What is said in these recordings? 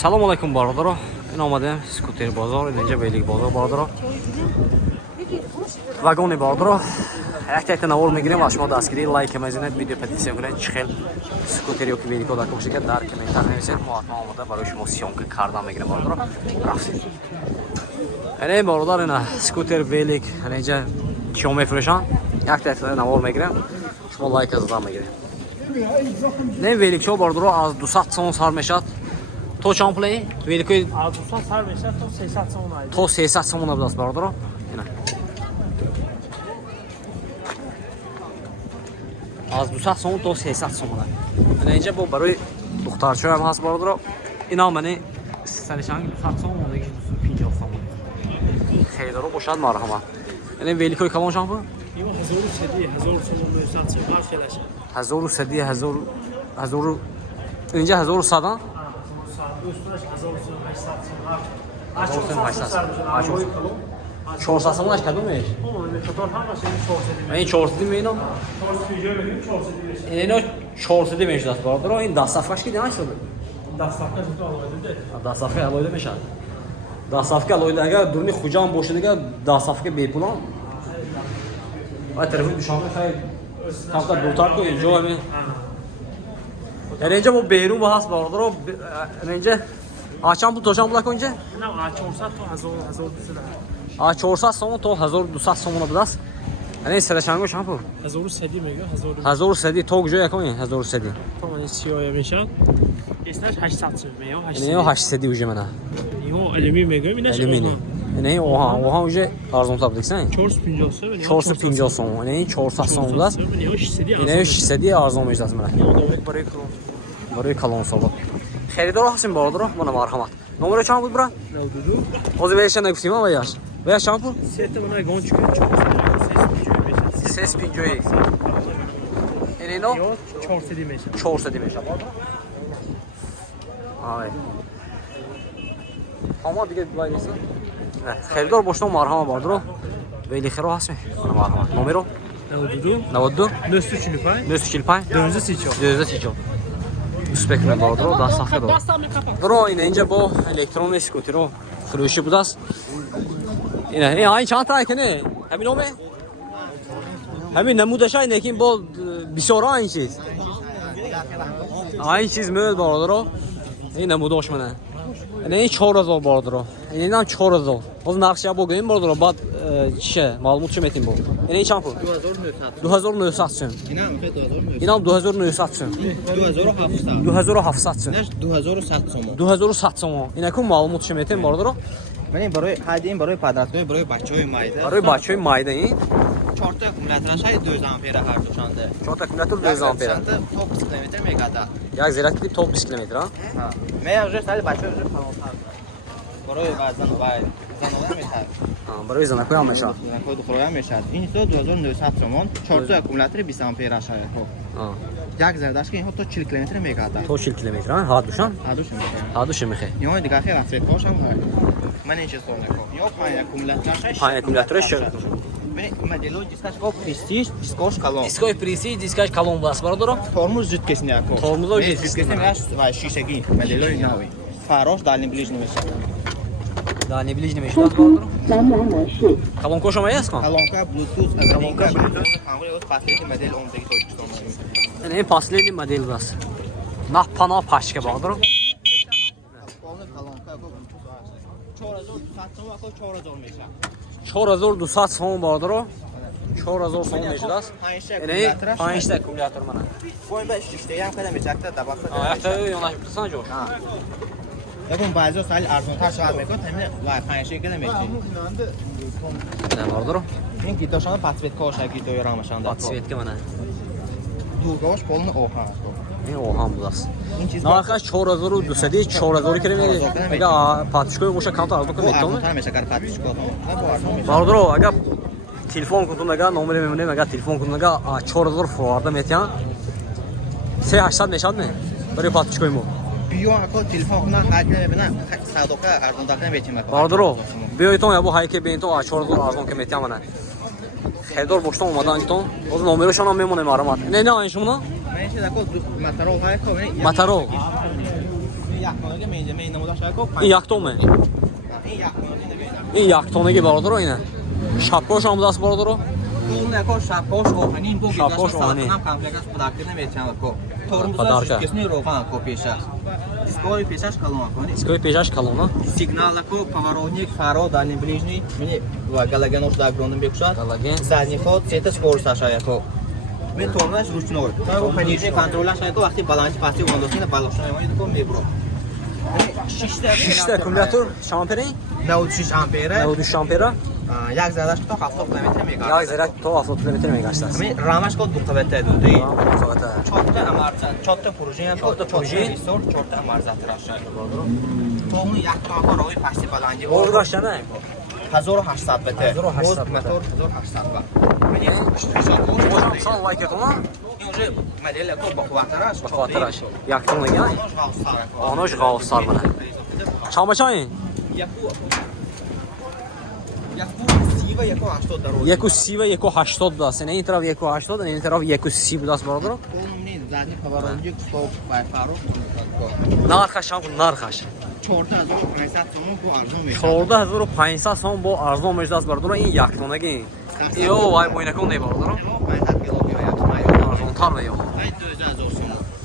Салом алайкум бародаро. Ин омадем скутер бозор, инҷа белик бозор бародаро. Вагони бародаро. Як навор мегирем ва шумо дастгирии лайк мазинат видео петисия кунед чӣ хел скутер ёки велико дар кӯшига дар комментар нависед. Мо ҳатман омада барои шумо сиёмка кардан мегирем бародаро. Рафтед. Ин бародар ина скутер велик инҷа чиё мефурӯшанд. Як навор мегирем. Шумо лайк задан мегирем. Не великчо бародаро аз 200 сом сар мешавад. То чанд пуле? Великои аз 200 сар мешавад то 300 сом айд. То 300 сом набудаст бародаро. Ина. аз 200 сом то 300 сом ана. Ина инҷа бо барои духтарчоям ҳаст бародаро. Ина мани саришанги 200 сом деги 250 сом. Хейдаро бошад марҳамат. Ина великои калон чанд пул? Ин 1000 сом 900 сом ҳар хелаша. 1000 инҷа 1100 400 сом аш кадом меш? Ин 400 меинам. Ин 400 мешад бародаро. Ин дастафкаш ки дана шуд. Дастафка то алоида. Дастафка алоида мешад. Дастафка алоида агар дурни хуҷам бошад агар дастафка бепулан. Ай телефон бишон хай камта дуртар ко инҷо ами. Инҷа бо берун ҳаст бародаро. Инҷа чанд пул то чанд пул конҷа? Ина 400 то 1200. 400 сом то 1200 сом набудаст. Ани сарашанго чанд пул? 1100 мега 1100 то куҷо якони 1100. То мани сиёя мешад. Исташ 800 сом мега 800. Ини 800 уже мана. Ё алюминий мега инаш. Ини оҳан уже арзонтар диксан. 450 сом. 450 сом. Ини 400 сом будаст. Ини 600 арзон мешад мана. Барои калон соло. Херидор ҳастем бародаро, мана марҳамат. Номеро чанд буд бра? 92. Озӣ веша нагуфтима ва яш. Ва яш чанд буд? Сета мана гончика 350. Инино 400 мешад. 400 мешад. Ай. Ама диге бай нест. Херидор бошто марҳамат бародаро. Вели хиро ҳастем. Мана марҳамат. Номеро 92 945 934. Успех ме бародаро дастафка дор. Дро ин инҷа бо электронни скутеро фурӯшӣ будааст. Ина ин чанд та кане? Ҳамин номе? Ҳамин намудашай лекин бо бисёра ин чиз. Ин чиз мӯд бародаро. Ин намудош мана. Ин 4000 бародаро. Инам 4000. Оз нақша бо гем бародаро баъд чише маълумот чӣ метим бо. Ин чанд пул? 2900 сом. Инам 2900 сом. 2700 сом. 2100 сом. 2100 сом. Инакун маълумот чӣ метим бародаро? Мани барои ҳадин барои падратҳои барои бачаҳои майда. Барои бачаҳои майда ин 4 та аккумулятораш 2 ампера ҳар душанда. 4 та аккумулятор 2 ампера. То 20 км мегада. Як зиракли то 20 км, а? Ҳа. Ме уже сали бачаҳо уже калонтар. Барои баъзан вай занова мешад. Барои занакои ҳам мешад. Занакои духоя мешад. Ин 2900 сомон 4 та аккумулятори 20 ампера шаyd. Як зардаш ки ин то 40 км мегада. То 40 км, а? Ҳар душан? Ҳар душ мехе. Ё дига хел асветҳош ҳам ҳай. Мани чиз сонаков. Ё 5 аккумулятораш. 5 аккумулятораш шад. Мани модело дискаш ко престиж, дискош калон. Дискои престиж, дискаш калон бас бародаро. Тормоз жидкоси няков. Тормозо жидкоси няш ва шишаги моделои нави. Фарош дальний ближний мешад. Дальний ближний мешад бародаро. Калонко шома яст ко? Колонка Bluetooth, колонка Bluetooth, ҳамаи оз последний модель он деги Тоҷикистон дорем. Ин последний модель бас. Нах пана пашка бародаро. Колонка 4200 сом ако 4000 мешад. 4200 сом бародаро. 4000 сом мешадаст. Ин 5 та аккумулятор мана. Фон ба шиштаям када мешакта дабафта. Як та ёнаш битасан ҷош. Ягон баъзо сали арзонтар шавад мекунад, ҳамин лай 5 када мешад. Не бародаро. Ин гидошана подсветкаош гидои рамашанда. Подсветка мана. Дургош полный оҳан аст. Ин оҳан будааст. Ин чиз нархаш 4200, 4000 км. Агар патишкои боша камтар арзон кунед метавонед? арзонтар мешад агар подписчикот. Бародаро, агар телефон кунтун агар номер мемонем, агар телефон кунтун агар 4000 форварда метиҳан 3800 мешад не? Барои подписчикои мо. биё ако телефон кунад ҳайка мебинад садока арзонтар метим ако. Бародаро, биёитон ябо ҳайка бинтон 4000 арзон ка метиҳам мана. Хедор боштон омадан тон. Оз номерошон ҳам мемонем марҳамат. Не ин шумо? Мен чиз ако матарол ҳайка. Матарол. یخمانه میگه می نمودش کو این یک تومه این یخمانه نمیدونم این یک تونه برادر اینه شپاش هم دست برادر اون اکو شپاش اوهنین بو شپاش اوهنین. هم کامپلکس پداکت نمیتونم کو تورموز پدارکه. کسنی روغن کو پیشش скоро پیشش کلون کنی скоро пешаш калона сигнал ко поворотник фаро дальний ближний мне галагенош дагроном бекушад галаген задний ход это скорость ашая ко мы тормоз ручной то понижний контроль ашая ко вақти баланс пасти вондосина балошна моид ко мебро 6 та аккумулятор шампери 96 ампера 92 ампера як задаш то 70 км мегаш як заряд то 70 км мегаш аст мы рамаш ко дуқтавата дуди чотта чотта амарза чотта пружин чотта пружин сор чотта амарза трашай то мы як то рои пасти баланди ордашана 1800 бете 1800 мотор 1800 ба шон лайкетона این уже модель کو бахватараш бахватараш як тона га онош ғавсар бана чамачаи яку сива яку 80 даст не тарав яку 80 не тарав яку сив даст бародар нархаш ҳам нархаш 14500 сом бо арзон мешдаст бародар ин як тонаги ё вай боинакон не бародар арзонтар ё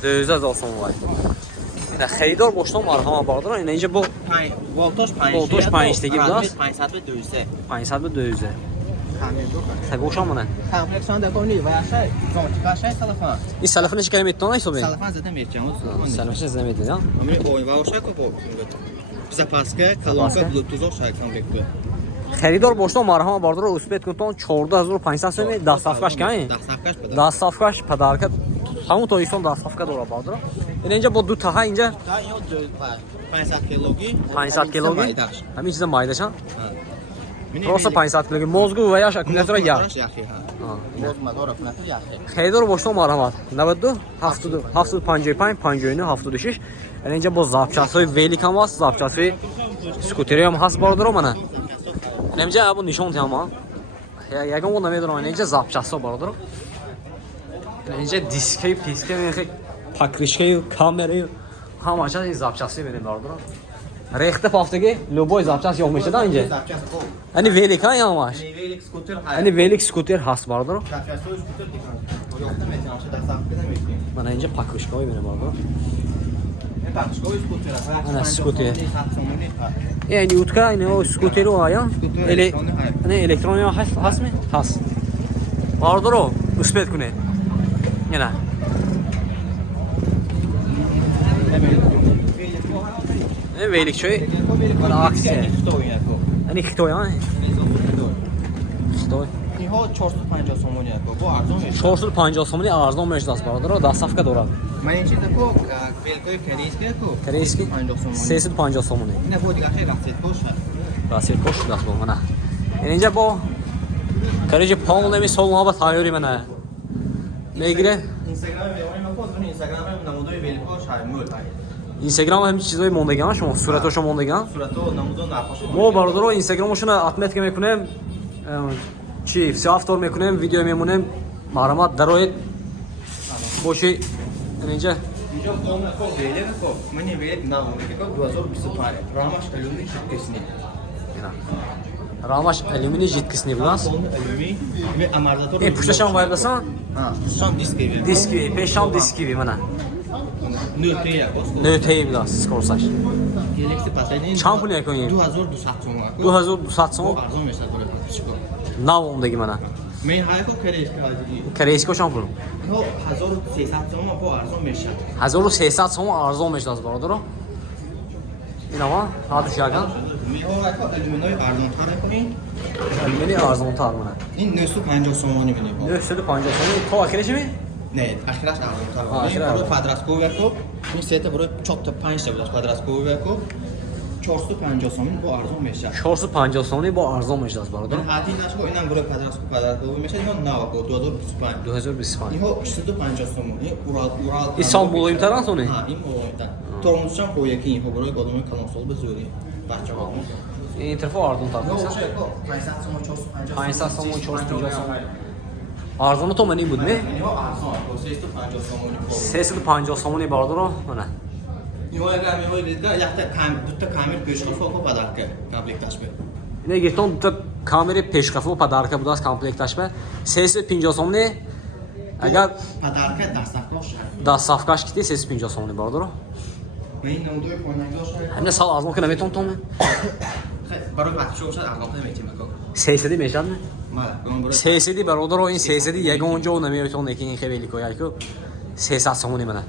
2000 сом вай ина харидор боштон марҳама бародар ина инҷа бо волтаж 5 тагӣ будаст 500 به 200 500 به 200 сагошам мана комплексион дакони ваяшай зонтикашай салафан ин салафа нечи калем метона ҳисоб салафан зада мечам салафа зада метона ами ой ваяшай ко бо запаска колонка блутузо шай комплекту харидор боштон марҳама бародар успет кунтон 14500 сом дастафкаш кай дастафкаш падарка ҳамун тоистон дастафка дора бародар ина инҷа бо ду таҳа инҷа 500 килоги 500 килоги ҳамин чиза майдаша просто 500 килоги мозгу ва яш аккумулятора як моз мотор аккумулятор як харидор боштон марҳамат 92 72 755 59 76 ина инҷа бо запчастҳои велик ҳам аст запчастҳои скутери ҳам ҳаст бародаро мана ина инҷа або нишон диҳама ягон бо намедонам ина инҷа запчастҳо бародаро ина инҷа дискаи пискаи покришкаи камераи ҳама чиз ин запчасти менем бародаро рехта пафтаги любой запчаст ёфт мешуда инҷа ани велик ҳай ҳамаш ани велик скутер ҳаст бародаро мана инҷа покришкаҳое менем бародаро ана скутер яъни утка ин скутеру ая ани электрони ҳастми ҳаст бародаро успет кунед ина не велик чой ана аксия ани хитой а хитой иҳо 450 сомон як бо арзон мешавад 450 сомони арзон мешавад бародаро дастафка дорад ман ин чиза ко велкои корейская ко корейский 350 сомони ина бо дигар хеле расет кош расет кош даст бо мана инҷа бо корейҷи полнами солнаба тайёри мана мегире инстаграм меорем ко инстаграм намудои велко шаймул инстаграм ҳам чизои мондагиан шумо суратошо мондагиан сурато намудон нахош мо бародаро инстаграмошона отметка мекунем чи все автор мекунем видео мемонем марҳамат дароед боши инҷа инҷо дона ко веле ко мани веле намуде ко 2025 рамаш алюминий жидкисни рамаш алюминий жидкисни будааст алюминий ме амарзатор ин пушташам вайдасан пушташам дискиви дискиви пешам дискиви мана нӯтея нӯтаи будааст скорсаш гелакси последний чанд пул яконӣ 2200 сом 2200 сом арзон мешавад подписчико нав омдаги мана мен ҳайко корейска ҳазиги корейско чанд пул 1300 сом бо арзон мешавад 1300 сом арзон мешавад бародаро инава ҳадуш яган меҳояко алюминой арзонтар кунин алюминий арзонтар мана ин 950 сомони менем 950 сом то акирашми не ахираш арзонтар ахираш бро квадрасковияко ин сета бро 4-5 та будаш квадрасковияко 450 сом бо арзон мешавад 450 сом бо арзон мешавад бародаро ҳати нашко инам бро квадрасковия мешавад ин навако 2025 2025 иҳо 650 сом ин урал ин сом мулоимтар аст оне ҳа ин мулоимтар тормозшам қояки иҳо брои одамои калонсол ба зӯри бачаҳо ин тарафо арзонтар мешавад 500 сом 450 сом арзоно то мани буд не 350 сомони бародаро мана Nihoyat nihoyatda yaxta bitta kamera peshqofa va podarka komplektlashma. اینه گیرتون دو کامری پیشقفه و پدرکه بود از کامپلکتش به 350 سومنی اگر Podarka dastavkosh. دستافکاش کیتی 350 سومنی بردارو Men nomdoy qo'ynakdosh. همین سال از ممکنه نمیتون تومه Baroy vaqtcha o'xshab aqloq nemakim aka. 300 میشد نه Mana, 300 برادر این 300 یگان اونجا نمیتون یکی این خیلی کوی که 300 سومنی منه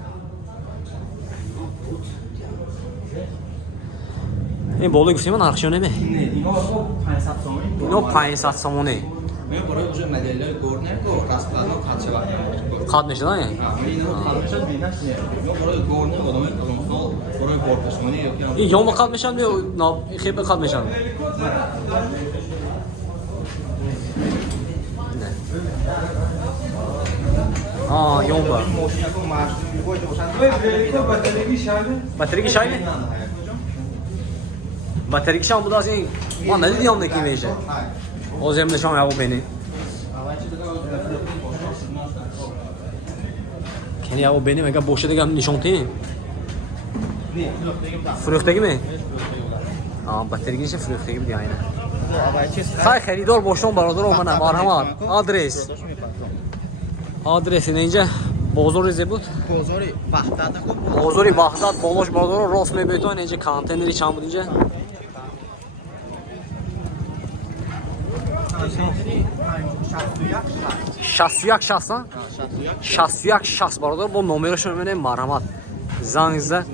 این بالا گفتیم من نقشه نمی اینا 500 so'm. اینو 500 سومنی Men baroy o'sha modellar ko'rinadi-ku, tasqalarni qatcha قد میشه نه Ha, men qatnashib binash ne? Men baroy ko'rinadi, odamlar baroy bortashmani yoki این یوم قد میشن یا خیلی قد میشن آه یوم با mashinaga mashina qo'ydi o'shani. باتری شاینه باتری شام بود از این ما ندیدیم نکی میشه اوزم نشون یا بینی کنی یا بینی مگه بوشه دیگه نشون تی فروختگی می آه باتری گیش فروختگی بدی aynı خای خریدار باشون برادر من مرحمت آدرس اینجا بازار زبود Bozori vaqtda ko'p. بازاری بغداد بالاش برادر راست میبیتون اینجا کانتینری چند بود اینجا 61 شخص ها 61 شخص برادر با نمرشون میبینه مرحمت زنگزه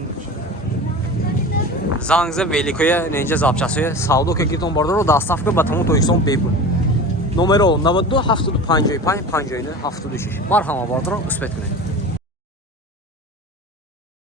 ویلیکوی اینجا زابچاسوی ساودو که گیتون برادر رو دستاف که بطمون تو ایکسون بیبون نمرو 92 75 59 76 مرحمت برادر رو اثبت کنید